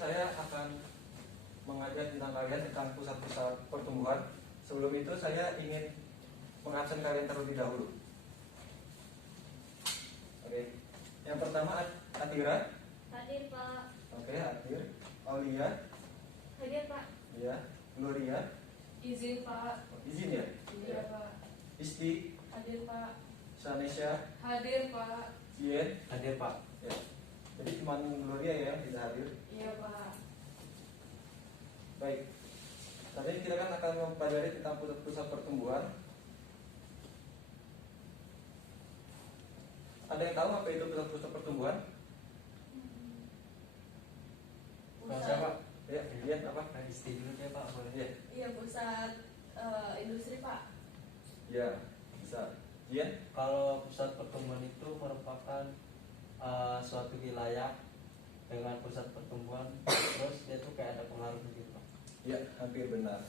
saya akan mengajar tentang kalian tentang pusat-pusat pertumbuhan. Sebelum itu saya ingin mengabsen kalian terlebih dahulu. Oke. Yang pertama Atira. Hadir Pak. Oke, Atir. Aulia. Hadir Pak. Ya. Gloria. Izin Pak. Izin ya. Iya Pak. Isti. Hadir Pak. Sanesha. Hadir Pak. Cien. Hadir Pak. Ya. Jadi cuma Gloria ya yang tidak hadir. Iya Pak. Baik. Tadi kita kan akan mempelajari tentang pusat-pusat pertumbuhan. Ada yang tahu apa itu pusat-pusat pertumbuhan? Siapa? Ya, lihat apa? Isti dulu ya Pak, boleh? Ya, Iya pusat industri Pak. ya, bisa. Lihat. Kalau pusat pertumbuhan itu merupakan suatu wilayah dengan pusat pertumbuhan, terus dia tuh kayak ada pengaruh gitu Pak. Ya, hampir benar.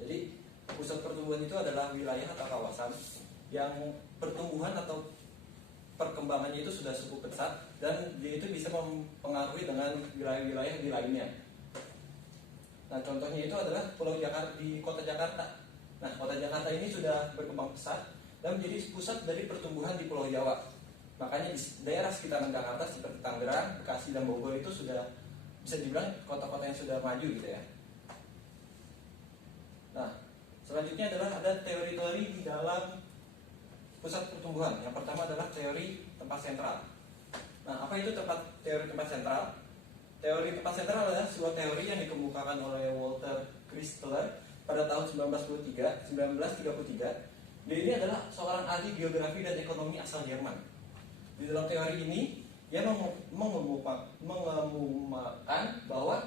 Jadi pusat pertumbuhan itu adalah wilayah atau kawasan yang pertumbuhan atau perkembangannya itu sudah cukup pesat dan dia itu bisa mempengaruhi dengan wilayah-wilayah di lainnya. Nah, contohnya itu adalah Pulau Jakarta di Kota Jakarta. Nah, Kota Jakarta ini sudah berkembang pesat dan menjadi pusat dari pertumbuhan di Pulau Jawa. Makanya di daerah sekitaran Jakarta seperti Tangerang, Bekasi, dan Bogor itu sudah bisa dibilang kota-kota yang sudah maju gitu ya. Nah, selanjutnya adalah ada teori-teori di dalam pusat pertumbuhan. Yang pertama adalah teori tempat sentral. Nah, apa itu teori tempat sentral? Teori tempat sentral adalah sebuah teori yang dikemukakan oleh Walter Chrysler pada tahun 1933. Dia ini adalah seorang ahli geografi dan ekonomi asal Jerman. Di dalam teori ini, dia mengemukakan bahwa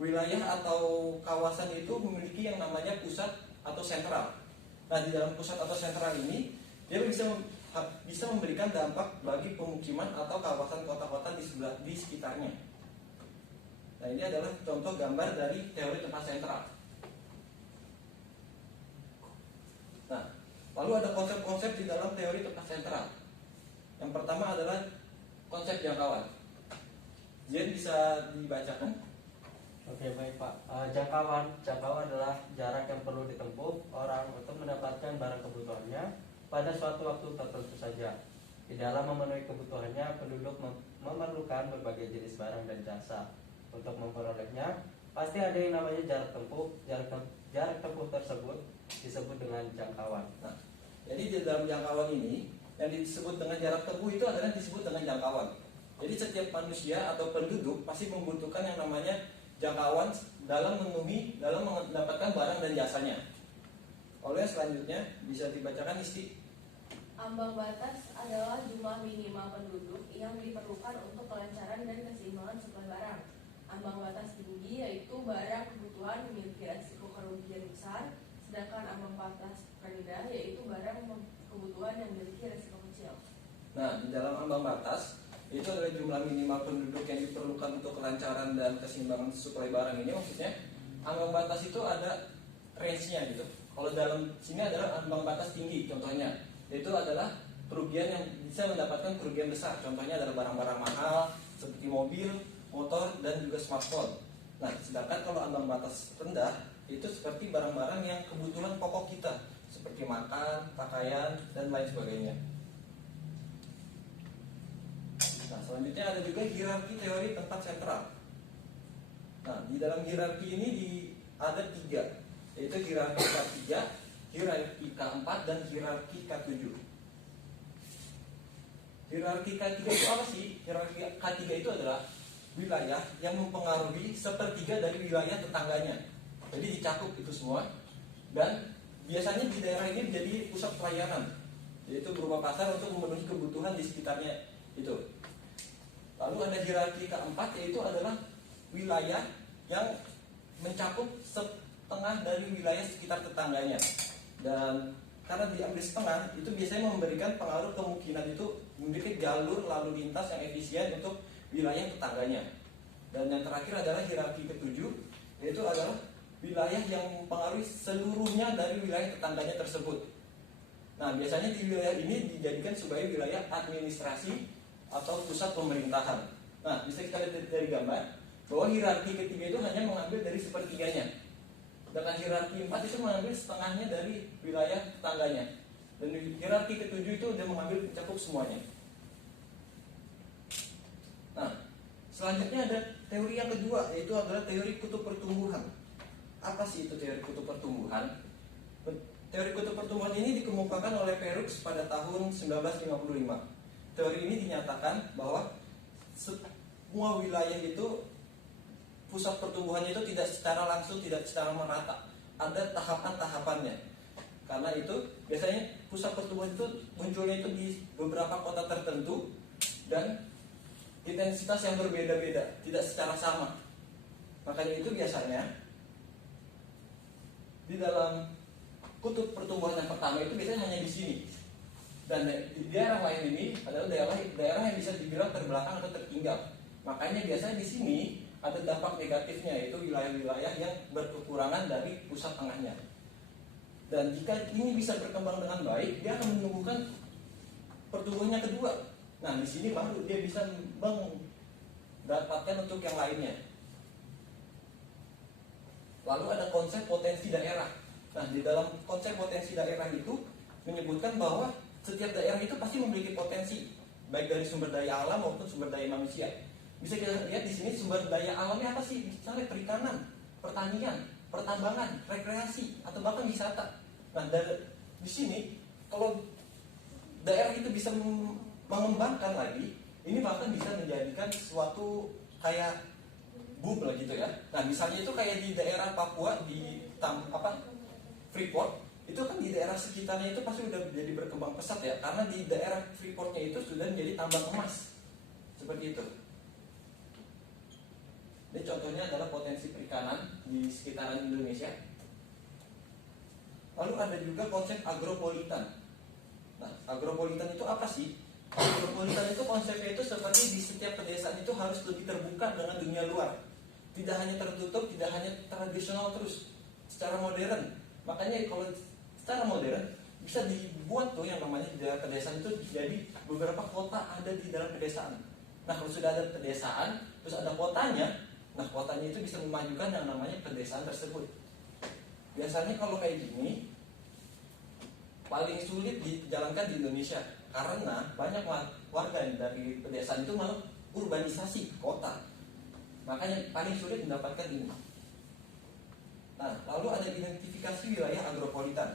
wilayah atau kawasan itu memiliki yang namanya pusat atau sentral. Nah, di dalam pusat atau sentral ini, dia bisa memberikan dampak bagi pemukiman atau kawasan kota-kota di sekitarnya. Nah, ini adalah contoh gambar dari teori tempat sentral. Nah, lalu ada konsep-konsep di dalam teori tempat sentral. Yang pertama adalah konsep jangkauan. Jen bisa dibacakan? Oke baik Pak. Jangkauan adalah jarak yang perlu ditempuh orang untuk mendapatkan barang kebutuhannya pada suatu waktu tertentu saja. Di dalam memenuhi kebutuhannya, penduduk memerlukan berbagai jenis barang dan jasa. Untuk memperolehnya, pasti ada yang namanya jarak tempuh. Jarak tempuh tersebut disebut dengan jangkauan. Nah, jadi di dalam jangkauan ini, yang disebut dengan jarak tempuh itu adalah disebut dengan jangkauan. Jadi setiap manusia atau penduduk pasti membutuhkan yang namanya jangkauan dalam mendapatkan barang dan jasanya. Oleh selanjutnya bisa dibacakan Isti. Ambang batas adalah jumlah minimal penduduk yang diperlukan untuk kelancaran dan keseimbangan suplai barang. Ambang batas tinggi yaitu barang kebutuhan memiliki risiko kerugian besar, sedangkan ambang batas rendah yaitu barang kebutuhan yang memiliki risiko kecil. Nah, di dalam ambang batas itu adalah jumlah minimal penduduk yang diperlukan untuk kelancaran dan keseimbangan suplai barang ini. Maksudnya ambang batas itu ada range-nya gitu. Kalau dalam sini adalah ambang batas tinggi, contohnya itu adalah kerugian yang bisa mendapatkan kerugian besar. Contohnya adalah barang-barang mahal seperti mobil, motor, dan juga smartphone. Nah, sedangkan kalau ambang batas rendah itu seperti barang-barang yang kebutuhan pokok kita seperti makan, pakaian, dan lain sebagainya. Nah, selanjutnya ada juga hierarki teori tempat sentral. Nah, di dalam hierarki ini ada 3, yaitu hierarki K3, hierarki K4, dan hierarki K7. Hierarki K3 itu apa sih? Hierarki K3 itu adalah wilayah yang mempengaruhi sepertiga dari wilayah tetangganya. Jadi dicakup itu semua. Dan biasanya di daerah ini menjadi pusat pelayanan, yaitu berupa pasar untuk memenuhi kebutuhan di sekitarnya itu. Lalu ada hierarki keempat, yaitu adalah wilayah yang mencakup setengah dari wilayah sekitar tetangganya. Dan karena diambil setengah, itu biasanya memberikan pengaruh kemungkinan itu memiliki jalur lalu lintas yang efisien untuk wilayah tetangganya. Dan yang terakhir adalah hierarki ketujuh, yaitu adalah wilayah yang mempengaruhi seluruhnya dari wilayah tetangganya tersebut. Nah, biasanya di wilayah ini dijadikan sebagai wilayah administrasi atau pusat pemerintahan. Nah, bisa kita lihat dari gambar. bahwa hierarki ketiga itu hanya mengambil dari sepertiganya, sedangkan hierarki 4 itu mengambil setengahnya dari wilayah tetangganya, dan hierarki ketujuh itu udah mengambil mencakup semuanya. Nah, selanjutnya ada teori yang kedua, yaitu adalah teori kutub pertumbuhan. Apa sih itu teori kutub pertumbuhan? Teori kutub pertumbuhan ini dikemukakan oleh Perux pada tahun 1955. Teori ini dinyatakan bahwa semua wilayah itu pusat pertumbuhannya itu tidak secara langsung, tidak secara merata. Ada tahapan-tahapannya. Karena itu biasanya pusat pertumbuhan itu munculnya itu di beberapa kota tertentu dan intensitas yang berbeda-beda, tidak secara sama. Makanya itu biasanya di dalam kutub pertumbuhan yang pertama itu biasanya hanya di sini. Dan di daerah lain ini adalah daerah yang bisa dibilang terbelakang atau tertinggal. Makanya biasanya di sini ada dampak negatifnya, yaitu wilayah-wilayah yang berkekurangan dari pusat tengahnya. Dan jika ini bisa berkembang dengan baik, dia akan menumbuhkan pertumbuhannya kedua. Nah, di sini baru dia bisa mendapatkan untuk yang lainnya. Lalu ada konsep potensi daerah. Nah, di dalam konsep potensi daerah itu menyebutkan bahwa setiap daerah itu pasti memiliki potensi, baik dari sumber daya alam maupun sumber daya manusia. Bisa kita lihat di sini sumber daya alamnya apa sih? Misalnya perikanan, pertanian, pertambangan, rekreasi, atau bahkan wisata. Nah, di sini kalau daerah itu bisa mengembangkan lagi, ini bahkan bisa menjadikan suatu kayak boom lah gitu ya. Nah, misalnya itu kayak di daerah Papua di Freeport, itu kan di daerah sekitarnya itu pasti udah jadi berkembang pesat ya, karena di daerah Freeportnya itu sudah menjadi tambang emas seperti itu. Ini contohnya adalah potensi perikanan di sekitaran Indonesia. Lalu ada juga konsep agropolitan. Nah, agropolitan itu apa sih? Agropolitan itu konsepnya itu seperti di setiap pedesaan itu harus lebih terbuka dengan dunia luar. Tidak hanya tertutup, tidak hanya tradisional terus, secara modern. Makanya kalau secara modern bisa dibuat tuh yang namanya di dalam pedesaan itu jadi beberapa kota ada di dalam pedesaan. Nah, kalau sudah ada pedesaan, terus ada kotanya, nah kotanya itu bisa memajukan yang namanya pedesaan tersebut. Biasanya kalau kayak gini paling sulit dijalankan di Indonesia karena banyak warga dari pedesaan itu malah urbanisasi kota. Makanya paling sulit mendapatkan ini. Nah, lalu ada identifikasi wilayah agropolitan.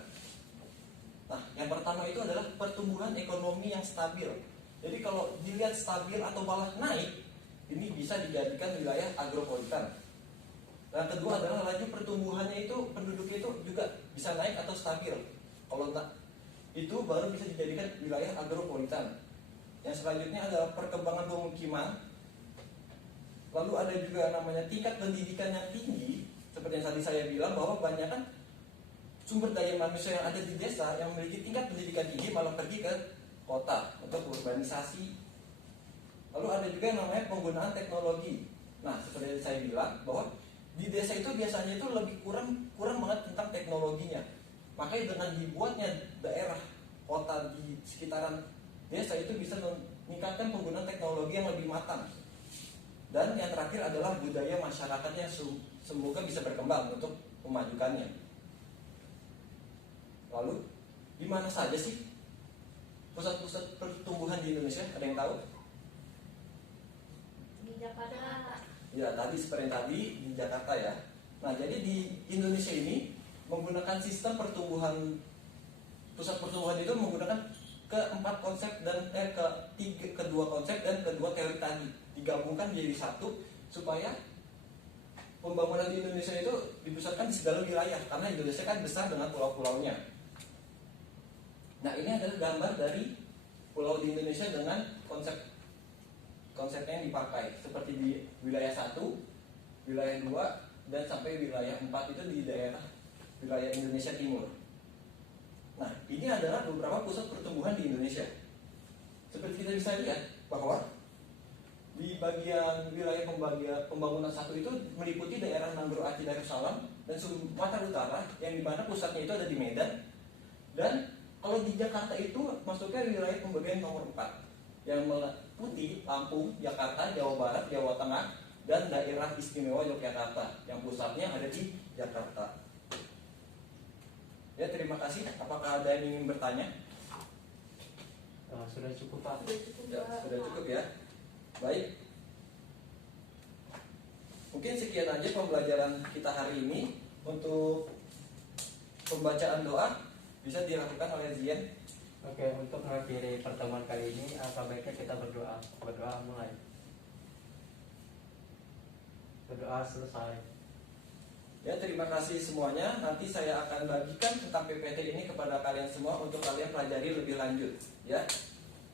Nah, yang pertama itu adalah pertumbuhan ekonomi yang stabil. Jadi kalau dilihat stabil atau malah naik, ini bisa dijadikan wilayah agropolitan. Dan kedua adalah laju pertumbuhannya itu penduduknya itu juga bisa naik atau stabil. Kalau itu baru bisa dijadikan wilayah agropolitan. Yang selanjutnya adalah perkembangan pemukiman. Lalu ada juga namanya tingkat pendidikan yang tinggi. Seperti yang tadi saya bilang bahwa banyak kan sumber daya manusia yang ada di desa yang memiliki tingkat pendidikan tinggi malah pergi ke kota untuk urbanisasi. Lalu ada juga yang namanya penggunaan teknologi. Nah, seperti yang saya bilang bahwa di desa itu biasanya itu lebih kurang banget tentang teknologinya. Makanya dengan dibuatnya daerah kota di sekitaran desa itu bisa meningkatkan penggunaan teknologi yang lebih matang. Dan yang terakhir adalah budaya masyarakatnya semoga bisa berkembang untuk memajukannya. Lalu di mana saja sih pusat-pusat pertumbuhan di Indonesia? Ada yang tahu? Di Jakarta. Ya, tadi seperti tadi di Jakarta ya. Nah, jadi di Indonesia ini menggunakan sistem pertumbuhan, pusat pertumbuhan itu menggunakan keempat konsep dan kedua konsep dan kedua teori tadi digabungkan menjadi satu supaya pembangunan di Indonesia itu dipusatkan di segala wilayah karena Indonesia kan besar dengan pulau-pulaunya. Nah, ini adalah gambar dari pulau di Indonesia dengan konsepnya yang dipakai seperti di wilayah 1, wilayah 2 dan sampai wilayah 4 itu di daerah wilayah Indonesia Timur. Nah, ini adalah beberapa pusat pertumbuhan di Indonesia. Seperti kita bisa lihat bahwa di bagian wilayah pembangunan 1 itu meliputi daerah Nanggroe, Aceh, Darussalam dan Sumatera Utara yang dimana pusatnya itu ada di Medan. Dan kalau di Jakarta itu masuknya wilayah pembagian nomor 4 yang meliputi Lampung, Jakarta, Jawa Barat, Jawa Tengah, dan Daerah Istimewa Yogyakarta yang pusatnya ada di Jakarta. Ya, terima kasih. Apakah ada yang ingin bertanya? Sudah cukup Pak. Sudah cukup, Ya, Pak. sudah cukup ya. Baik. Mungkin sekian aja pembelajaran kita hari ini. Untuk pembacaan doa bisa dilakukan oleh Zian. Oke, untuk mengakhiri pertemuan kali ini, alangkah baiknya kita berdoa. Berdoa mulai. Berdoa selesai. Ya, terima kasih semuanya. Nanti saya akan bagikan tentang PPT ini kepada kalian semua untuk kalian pelajari lebih lanjut. Ya.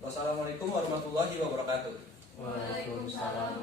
Wassalamualaikum warahmatullahi wabarakatuh. Waalaikumsalam